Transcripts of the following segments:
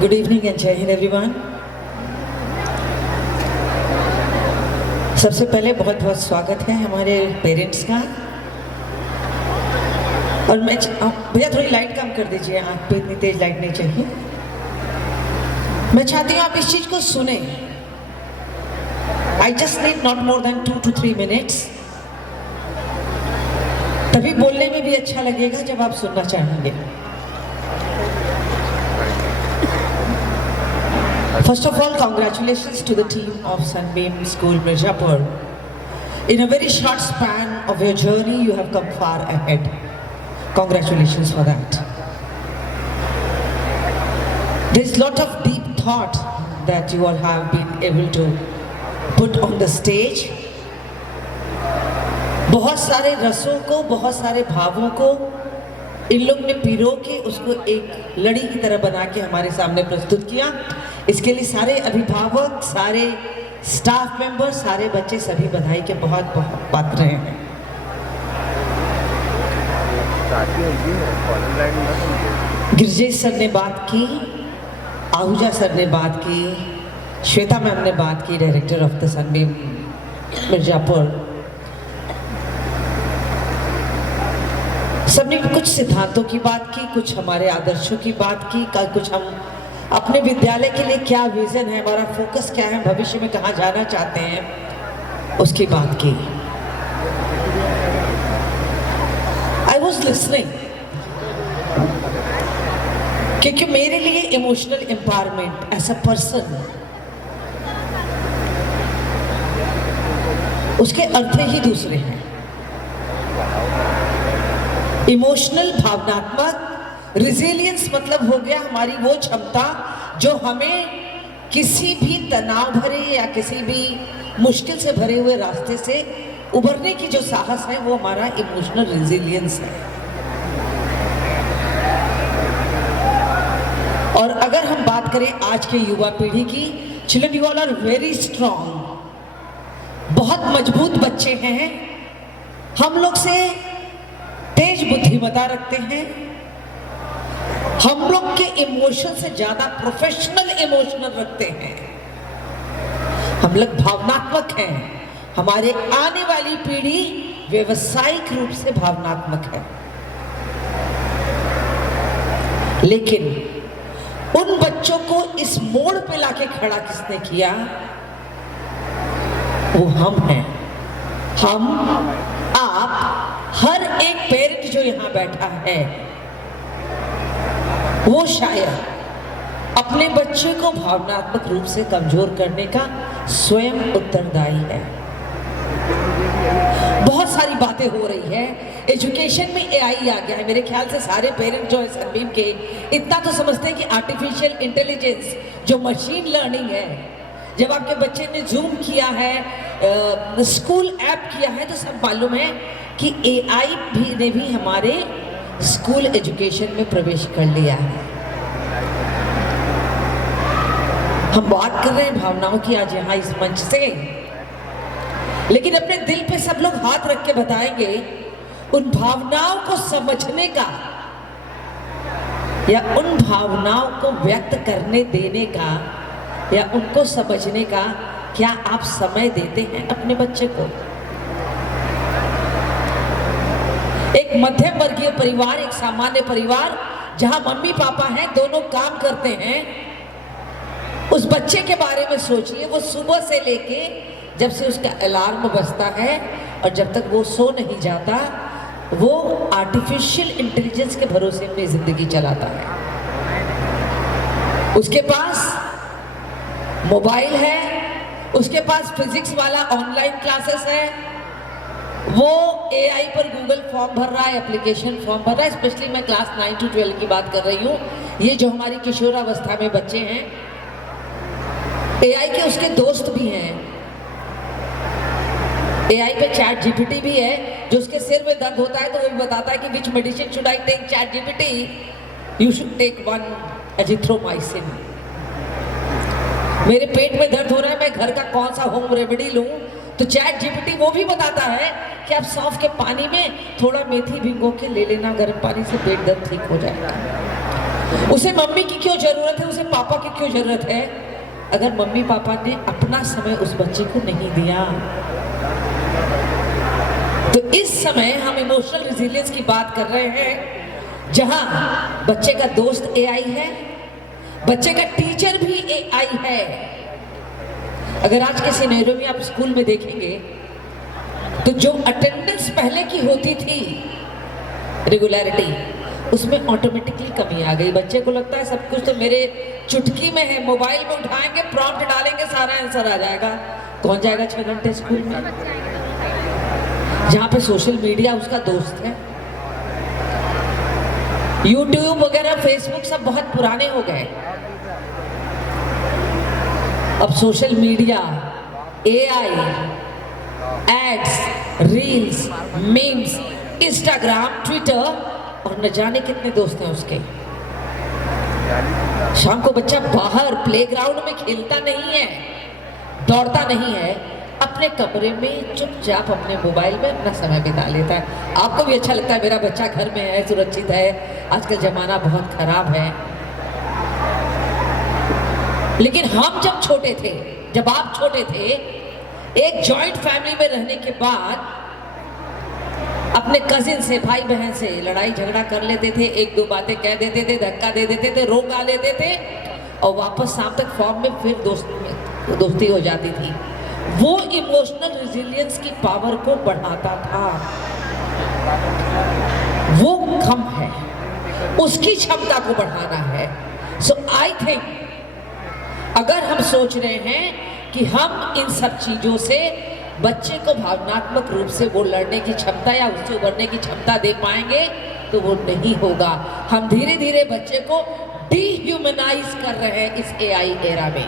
Good evening and Jai Hind everyone. सबसे पहले बहुत बहुत स्वागत है हमारे पेरेंट्स का। और मैं भैया थोड़ी लाइट कम कर दीजिए, आँख पे इतनी तेज लाइट नहीं चाहिए। मैं चाहती हूँ आप इस चीज को सुने। I just need not more than 2 to 3 minutes. तभी बोलने में भी अच्छा लगेगा जब आप सुनना चाहेंगे। First of all, congratulations to the team of Sunbeam School Mirzapur. In a very short span of your journey, you have come far ahead. Congratulations for that. There's a lot of deep thought that you all have been able to put on the stage. बहुत सारे रसों को, बहुत सारे भावों को इन लोग ने पिरो के उसको एक लड़ी की तरह बना के हमारे सामने प्रस्तुत किया। इसके लिए सारे अभिभावक, सारे स्टाफ मेंबर, सारे बच्चे सभी बधाई के बहुत बहुत पात्र हैं। गिरिजेश सर ने बात की, आहूजा सर ने बात की, श्वेता मैम ने बात की, director of the Sunbeam Mirzapur. सबने कुछ सिद्धांतों की बात की, कुछ हमारे आदर्शों की बात की, कुछ हम अपने विद्यालय के लिए क्या विजन है, हमारा फोकस क्या है, भविष्य में कहाँ जाना चाहते हैं, उसकी बात की। आई वॉज लिसनिंग क्योंकि मेरे लिए emotional empowerment as a person, उसके अर्थ ही दूसरे हैं। इमोशनल, भावनात्मक, रिजिलियंस मतलब हो गया हमारी वो क्षमता जो हमें किसी भी तनाव भरे या किसी भी मुश्किल से भरे हुए रास्ते से उभरने की जो साहस है, वो हमारा इमोशनल रिजिलियंस है। और अगर हम बात करें आज के युवा पीढ़ी की, children you all are very strong, बहुत मजबूत बच्चे हैं, हम लोग से तेज बुद्धिमत्ता रखते हैं, हम लोग के इमोशन से ज्यादा प्रोफेशनल इमोशनल रखते हैं, हम लोग भावनात्मक हैं। हमारे आने वाली पीढ़ी व्यवसायिक रूप से भावनात्मक है, लेकिन उन बच्चों को इस मोड़ पे लाके खड़ा किसने किया? वो हम हैं। हम, आप, हर एक पेरेंट जो यहां बैठा है, वो शायद अपने बच्चे को भावनात्मक रूप से कमजोर करने का स्वयं उत्तरदायी है। बहुत सारी बातें हो रही है, एजुकेशन में एआई आ गया है। मेरे ख्याल से सारे पेरेंट जो है सनबीम के इतना तो समझते हैं कि आर्टिफिशियल इंटेलिजेंस जो मशीन लर्निंग है, जब आपके बच्चे ने जूम किया है, स्कूल ऐप किया है, तो सब मालूम है कि एआई ने भी हमारे स्कूल एजुकेशन में प्रवेश कर लिया है। हम बात कर रहे हैं भावनाओं की आज यहाँ इस मंच से, लेकिन अपने दिल पे सब लोग हाथ रख के बताएंगे उन भावनाओं को समझने का या उन भावनाओं को व्यक्त करने देने का या उनको समझने का क्या आप समय देते हैं अपने बच्चे को? एक मध्यम वर्गीय परिवार, एक सामान्य परिवार जहां मम्मी पापा हैं, दोनों काम करते हैं, उस बच्चे के बारे में सोचिए। वो सुबह से लेके जब से उसका अलार्म बजता है और जब तक वो सो नहीं जाता, वो आर्टिफिशियल इंटेलिजेंस के भरोसे अपनी जिंदगी चलाता है। उसके पास मोबाइल है, उसके पास फिजिक्स वाला ऑनलाइन क्लासेस है, वो एआई पर गूगल फॉर्म भर रहा है, एप्लीकेशन फॉर्म भर रहा है। स्पेशली मैं क्लास 9 to 12 की बात कर रही हूँ। ये जो हमारी किशोरावस्था में बच्चे हैं, एआई के उसके दोस्त भी हैं। एआई पे चैट जीपीटी भी है, जो उसके सिर में दर्द होता है तो वो भी बताता है कि which medicine should I take? Chat GPT, you should take 1 azithromycin. मेरे पेट में दर्द हो रहा है, मैं घर का कौन सा होम रेमेडी लूं? तो चैट जीपीटी वो भी बताता है कि आप सौंफ के पानी में थोड़ा मेथी भिगो के ले लेना, गर्म पानी से पेट दर्द ठीक हो जाएगा। उसे मम्मी की क्यों जरूरत है, उसे पापा की क्यों जरूरत है, अगर मम्मी पापा ने अपना समय उस बच्चे को नहीं दिया। तो इस समय हम इमोशनल रिजिलियंस की बात कर रहे हैं, जहां बच्चे का दोस्त एआई है, बच्चे का टीचर भी एआई है। अगर आज के सिनेरियो में आप स्कूल में देखेंगे तो जो अटेंडेंस पहले की होती थी, रेगुलरिटी, उसमें ऑटोमेटिकली कमी आ गई। बच्चे को लगता है सब कुछ तो मेरे चुटकी में है, मोबाइल में उठाएंगे, प्रॉम्प्ट डालेंगे, सारा आंसर आ जाएगा। कौन जाएगा 6 घंटे स्कूल में, जहां पे सोशल मीडिया उसका दोस्त है। यूट्यूब वगैरह, फेसबुक सब बहुत पुराने हो गए। अब social media, AI, ads, reels, memes, Instagram, Twitter और न जाने कितने दोस्त हैं उसके। शाम को बच्चा बाहर प्लेग्राउंड में खेलता नहीं है, दौड़ता नहीं है, अपने कमरे में चुपचाप अपने मोबाइल में अपना समय बिता लेता है। आपको भी अच्छा लगता है मेरा बच्चा घर में है, सुरक्षित है, आजकल जमाना बहुत खराब है। लेकिन हम जब छोटे थे, जब आप छोटे थे, एक जॉइंट फैमिली में रहने के बाद अपने कजिन से, भाई बहन से लड़ाई झगड़ा कर लेते थे, एक दो बातें कह देते थे, धक्का दे देते थे, रोक आ लेते थे और वापस शाम तक फॉर्म में फिर दोस्ती हो जाती थी। वो इमोशनल रिजिलियंस की पावर को बढ़ाता था। वो कम है, उसकी क्षमता को बढ़ाना है। सो आई थिंक अगर हम सोच रहे हैं कि हम इन सब चीजों से बच्चे को भावनात्मक रूप से वो लड़ने की क्षमता या उससे उभरने की क्षमता दे पाएंगे, तो वो नहीं होगा। हम धीरे धीरे बच्चे को डीह्यूमनाइज कर रहे हैं इस एआई एरा में।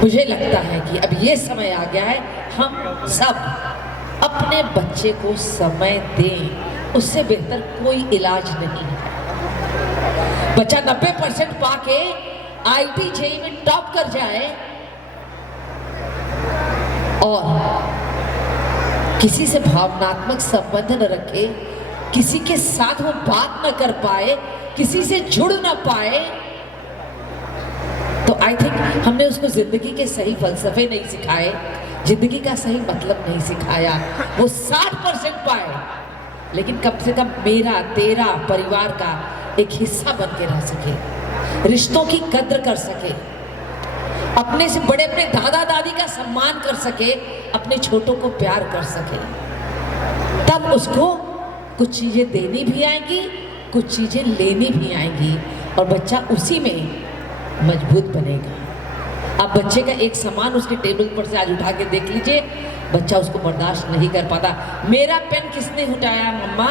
मुझे लगता है कि अब ये समय आ गया है, हम सब अपने बच्चे को समय दें, उससे बेहतर कोई इलाज नहीं है। बच्चा 90% पाके आईटी जेईई में टॉप कर जाए और किसी से भावनात्मक संबंध न रखे, किसी के साथ वो बात न कर पाए, किसी से जुड़ न पाए, तो आई थिंक हमने उसको जिंदगी के सही फलसफे नहीं सिखाए, जिंदगी का सही मतलब नहीं सिखाया। वो 60% पाए, लेकिन कम से कम मेरा, तेरा, परिवार का एक हिस्सा बन के रह सके, रिश्तों की कद्र कर सके, अपने से बड़े अपने दादा दादी का सम्मान कर सके, अपने छोटों को प्यार कर सके। तब उसको कुछ चीजें देनी भी आएंगी, कुछ चीजें लेनी भी आएंगी और बच्चा उसी में मजबूत बनेगा। आप बच्चे का एक सामान उसके टेबल पर से आज उठा के देख लीजिए, बच्चा उसको बर्दाश्त नहीं कर पाता। मेरा पेन किसने उठाया मम्मा?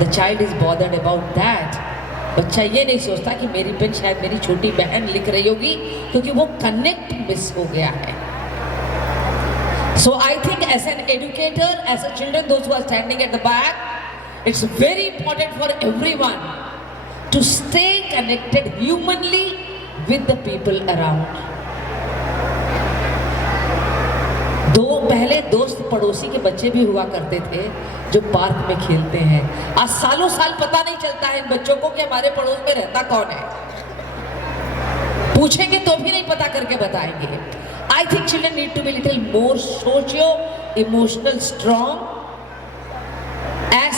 The child is bothered about that. बच्चा ये नहीं सोचता कि मेरी पेन शायद मेरी छोटी बहन लिख रही होगी, क्योंकि वो कनेक्ट मिस हो गया है। So I think as an educator, as a children, those who are standing at the back, it's very important for everyone to stay connected humanly with the people around। पहले दोस्त पड़ोसी के बच्चे भी हुआ करते थे जो पार्क में खेलते हैं। आज सालों साल पता नहीं चलता है इन बच्चों को कि हमारे पड़ोस में रहता कौन है। पूछेंगे तो भी नहीं पता करके बताएंगे। I think children need to be little more socio-emotional strong, as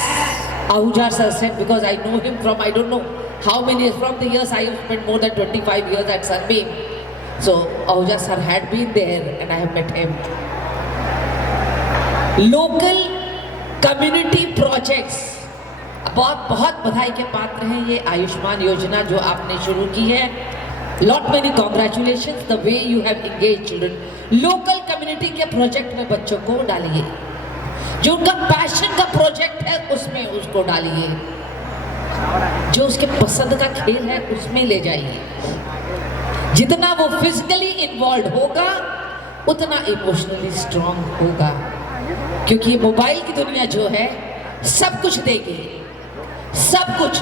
Ahuja sir said, because I know him from I don't know how many years, from the years I have spent more than 25 years at Sunbeam. So Ahuja sir had been there and I have met him. Local community projects, बहुत बधाई के पात्र हैं ये आयुष्मान योजना जो आपने शुरू की है। Lot many congratulations the way you have engaged children. Local community के प्रोजेक्ट में बच्चों को डालिए, जो उनका पैशन का प्रोजेक्ट है उसमें उसको डालिए, जो उसके पसंद का खेल है उसमें ले जाइए। जितना वो फिजिकली इन्वॉल्व होगा उतना इमोशनली स्ट्रांग होगा, क्योंकि मोबाइल की दुनिया जो है सब कुछ देगी, सब कुछ।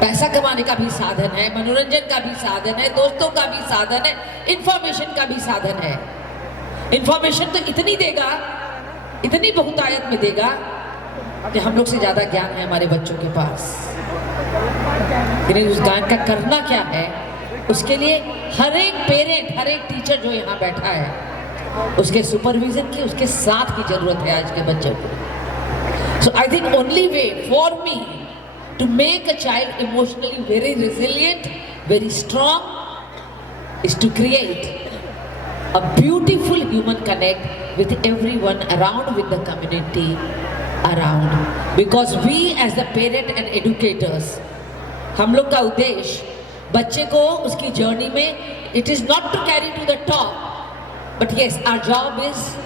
पैसा कमाने का भी साधन है, मनोरंजन का भी साधन है, दोस्तों का भी साधन है, इंफॉर्मेशन का भी साधन है। इंफॉर्मेशन तो इतनी देगा, इतनी बहुतायत में देगा कि हम लोग से ज़्यादा ज्ञान है हमारे बच्चों के पास, लेकिन उस ज्ञान का करना क्या है, उसके लिए हर एक पेरेंट, हर एक टीचर जो यहाँ बैठा है, उसके सुपरविजन की, उसके साथ की जरूरत है आज के बच्चे को. So I think only way for me to make a child emotionally very resilient, very strong, is to create a beautiful human connect with everyone around, with the community around. Because we as the parent and educators, हम लोग का उद्देश्य बच्चे को उसकी journey में, it is not to carry to the top, but yes, our job is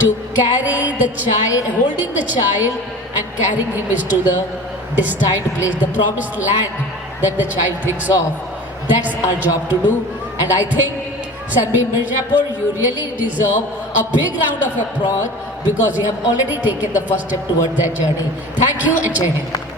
to carry the child, holding the child and carrying him is to the destined place, the promised land that the child thinks of. That's our job to do. And I think Sunbeam Mirzapur, you really deserve a big round of applause because you have already taken the first step towards that journey. Thank you and Jai Hind.